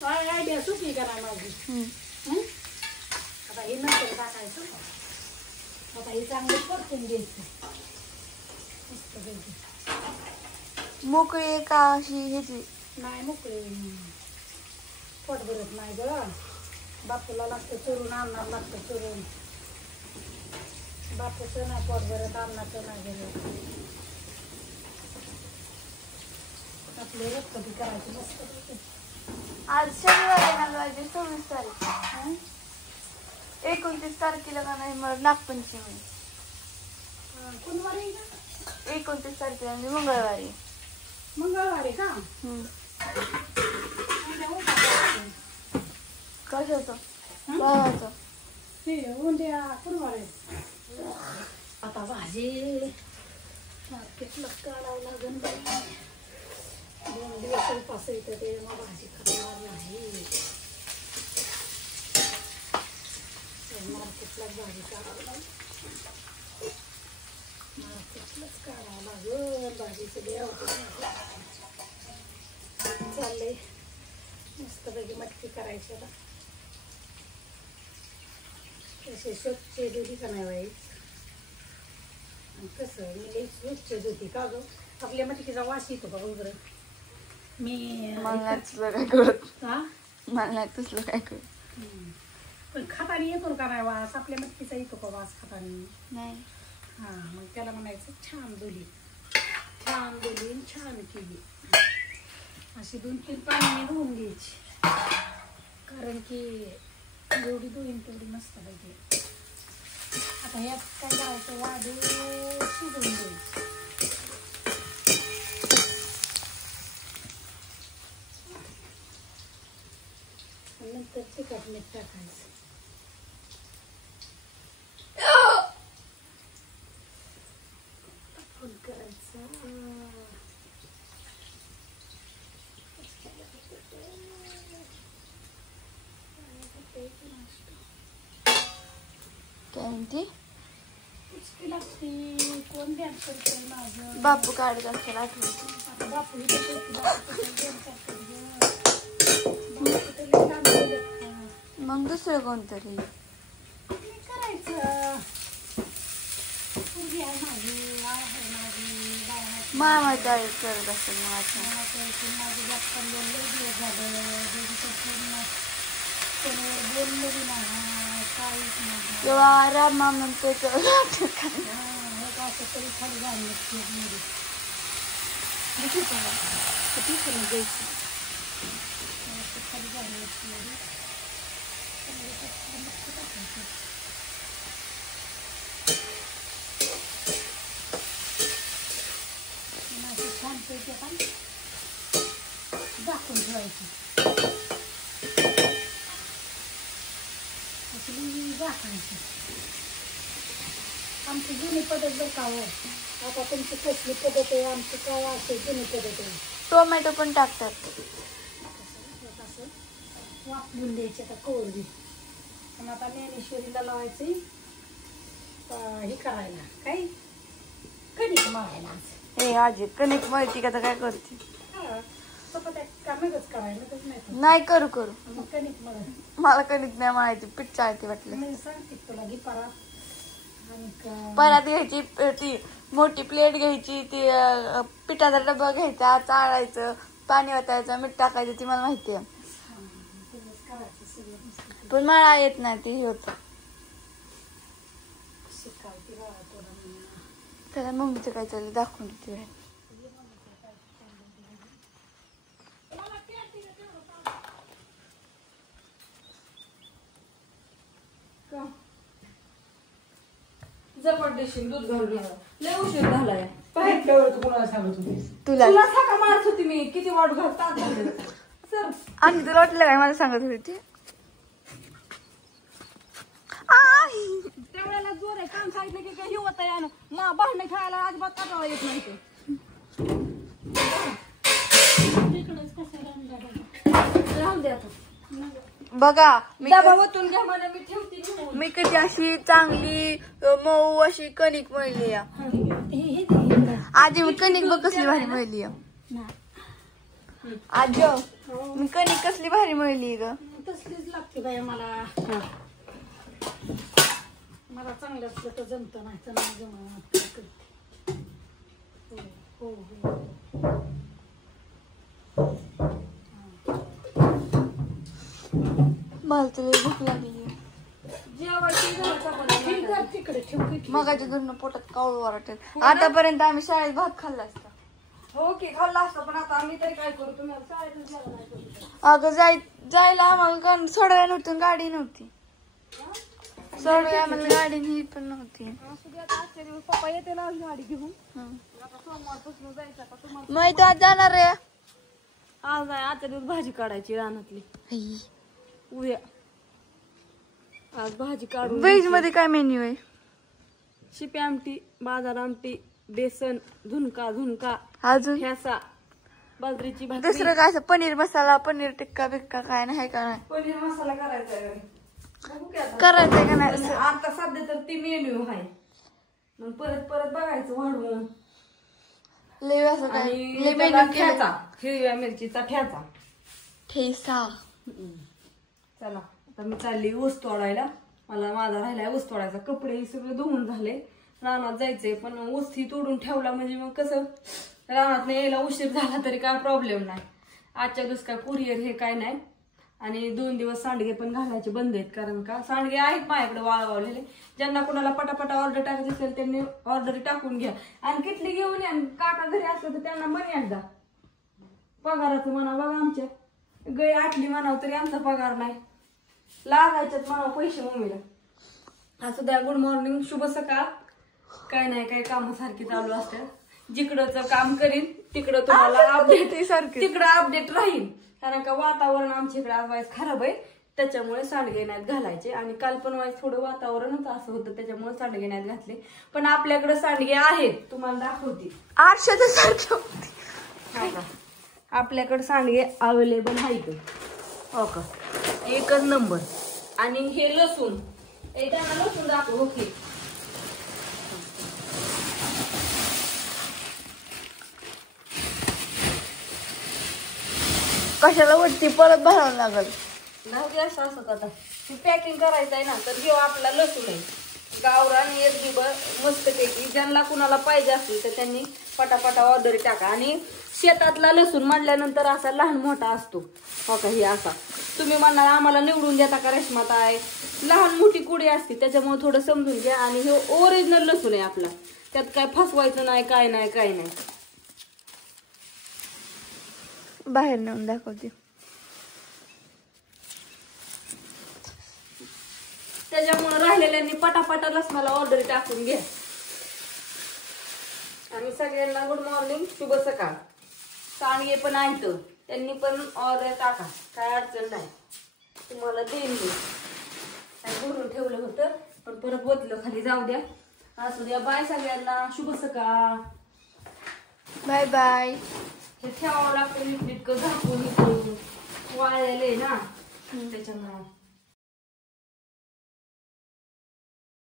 Idea सुटली का नाही माझी. आता हे नंतर टाकायचं. आता हे चांगलं परतून घ्यायचं मस्त. मोकळी का अशी ह्याची नाही मोकळी पोट भरत नाही ग. बापूला लागतं चुरून अन्नाला लागतं चुरून. बापूचं नाही पोट भरत अन्नाचं नाही भरत. आपले रक्तबी करायची मस्त. आज शनिवार आहे ना ग. 26 तारीख 29 तारखेला का नाही मला नागपंचमी. कोणवारी 29 तारखेला म्हणजे मंगळवारी. मंगळवारी का? कशाचं भावाचं ते उद्या कोणवारी. आता भाजी मार्केटला काढावं लागेल बाई. 2 दिवस उपास येतं ते मग भाजी करणार नाही. मार्केटलाच भाजी काढावं लागेल. मार्केटलाच काढावं लागेल भाजीचं देव. चाललंय मस्तपैकी मटकी करायची. आता कसे स्वच्छ दुधी का नाही बाई. कसं मी स्वच्छ दुधी का ग. आपल्या मटकीचा वास येतो का बरं. मी मला तुला काय कळत. हा मला तुला काय कळत. पण खाताना येतो का नाही वास. आपल्या मटकीचा येतो का वास खाताना. नाही. हा मग त्याला म्हणायचं छान दुली. छान दुली छान केली. अशी 2-3 पाणी धुवून घ्यायची. कारण की जेवढी धुईन तेवढी मस्त पाहिजे. आता ह्यात काय करायचं वादू शिजवून द्यायची. नंतर तिखट मीठ टाकायचं. फुल करायचं. काय म्हणते कोण ध्यान करतोय माझं. बापू काढत असेल आठवण. आता बापू मग दुसरं कोणतरी करायचं. पूर्वी आहे माझी आहे माझी मामा काय करत असेल. मग माझं जास्त दिवस झालं. कोणावर बोललं बी नाही काहीच नाही. तेव्हा राम मामा त्याचं हे असं तरी खाली घालून द्यायची. खाली घालून छानपैकी आपण झाकून ठेवायची. झाकायची. आमची जुनी पद्धत बरं का हो. आता तुमची कसली पद्धत आहे. आमची काय असे जुनी पद्धत आहे. टोमॅटो पण टाकतात. असं वापरून द्यायची. आता कोरडी. पण आता ज्ञानेश्वरीला लावायची हे करायला काय कणिक मळायला. हे आजी कणिक मळती का तर काय करते. चपात्या कामच करायला नाही. नाही करू करू. मग कणिक मळ. मला कणिक नाही मळायची. पीठ चाळते वाटलं. मी सांगते तुला घे परात. आणि परात घ्यायची. ती मोठी प्लेट घ्यायची. ती पिठाचा डबा घ्यायचा. चाळायचं. पाणी ओतायचं. मीठ टाकायचं. ती मला माहिती आहे. पण मला येत नाही. ती होत त्याला मम्मीचं काय चाललं दाखवून देते. जबरदस्ती दूध घालून लय उशीर झालाय. तुला तुला साका मारत होती मी. किती वाट घालतात सर. आणि तुला वाटलं काय मला सांगत होती. त्यावेळेला जोर आहे. काम सांगितलं की काही होत आहे. मा भांडण खेळायला अजिबात काढायला येत नाही ते. राहून द्या बघा डबा ओतून घ्या मला. मी ठेवते. मी कधी अशी चांगली मऊ अशी कणिक मळली. आजी मी कणिक बघ कसली भारी मळली. आज हो. मी कणिक कसली भारी मळली ग. तसलीच लागते बाई मला. मला चांगलं असलं तर जमतं, नाही तर नाही जमत. करते. हो हो हो. मला तुला भूक लागली. तिकडे ठेव. मगाच्या धरून पोटात कावळ वाटत. आतापर्यंत आम्ही शाळेत भात खाल्ला असता. हो की खाल्ला असतं, पण आता आम्ही तरी काय करू, तुम्ही शाळेतच गेला नाही करू. अगं जायला आम्हाला सोडवायला नव्हती, गाडी नव्हती. सोडवायला आम्हाला गाडी नाही पण नव्हती. असू दे, आता आजच्या दिवस पप्पा येते ना गाडी घेऊन. आता सोमवारपासून जायचं. आता तुम्हाला मग तू आज जाणार आहे? आज नाही, आजच्या दिवस भाजी काढायची रानातली. उद्या आज भाजी काढून व्हेज मध्ये काय मेन्यू आहे? शिपी आमटी, बाजार आमटी, बेसन, झुणका अजून ठ्यासा, बाजरीची भाकरी. दुसरं काय असं पनीर मसाला, पनीर टिक्का बिक्का काय नाही का? नाही पनीर मसाला करायचा आहे घरी. बघू की आता. करायचंय का पण नाही? आता सध्या तर ती मेन्यू आहे, मग परत बघायचं वाढवून. लय असं काय आणि लय त्याला मेन्यू केलं. ठ्याचा, हिरव्या मिरचीचा ठ्याचा. ठेसा. चला आता मी चालली ऊस तोडायला. मला माझा राहिलाय ऊस तोडायचा. कपडे सगळे धुवून झाले. रानात जायचंय, पण ऊस ही तोडून ठेवला म्हणजे मग कसं रानात यायला उशीर झाला तरी काय प्रॉब्लेम नाही. आजच्या दिवस काय कुरिअर हे काय नाही. आणि 2 दिवस सांडगे पण घालायचे बंद आहेत, कारण का सांडगे आहेत माझ्याकडे वाळवलेले. ज्यांना कोणाला पटापटा ऑर्डर टाकायची असेल त्यांनी ऑर्डर टाकून घ्या. आणि किटली घेऊन या. काका घरी असलं तर त्यांना म्हणे एकदा पगाराचं म्हणा. बघा आमच्या गै आटली म्हणावं तरी आमचा पगार नाही. लागायच्यात म्हणावं पैसे मम्मीला. असं द्या. गुड मॉर्निंग, शुभ सकाळ. काय नाही काय काम सारखी चालू असतात. जिकडचं काम करीन तिकडं तुम्हाला अपडेट सारखी तिकडं अपडेट राहील. कारण का वातावरण आमच्या इकडे आज वाईस खराब आहे, त्याच्यामुळे सांडगे नाहीत घालायचे. आणि काल पण वाईस थोडं वातावरणच असं होतं, त्याच्यामुळे सांडगे नाहीत घातले. पण आपल्याकडे सांडगे आहेत, तुम्हाला दाखवते. आरशाच्या सारखी होती. आपल्याकडे सांडगे अवेलेबल आहेत. हो का, एकच नंबर. आणि हे लसूण, त्यांना लसूण दाखव. ओके, कशाला वरती परत भरावं लागल. नाही दे असं असत. आता पॅकिंग करायचं आहे ना, तर घेऊ आपला लसूण आहे गावरान एक दिवस मस्तपैकी. ज्यांना कुणाला पाहिजे असतील तर त्यांनी पटापटा ऑर्डर टाका. आणि शेतातला लसूण म्हणल्यानंतर असा लहान मोठा असतो. हो का, हे असा तुम्ही म्हणणार आम्हाला निवडून देता का रेशमात आहे. लहान मोठी कुडी असते, त्याच्यामुळे थोडं समजून घ्या. आणि हे ओरिजिनल लसूण आहे आपला, त्यात काय फसवायचं नाही, काय नाही काय नाही. बाहेर नेऊन दाखवते. त्याच्यामुळे राहिलेल्यांनी पटापटा लसणाला ऑर्डर टाकून घ्या. आणि सगळ्यांना गुड मॉर्निंग, शुभ सकाळ. सांडगे पण आहेत, त्यांनी पण ऑर्डर टाका, काय अडचण नाही. तुम्हाला देईन मी. भरून ठेवलं होतं पण परत बदलं खाली. जाऊ द्या, असू द्या. बाय सगळ्यांना, शुभ सकाळ. Bye bye. हे ठेवावं लागतं नीटनेटकं झाकून. इकडून वाळलेलं आहे ना, त्याच्यामुळे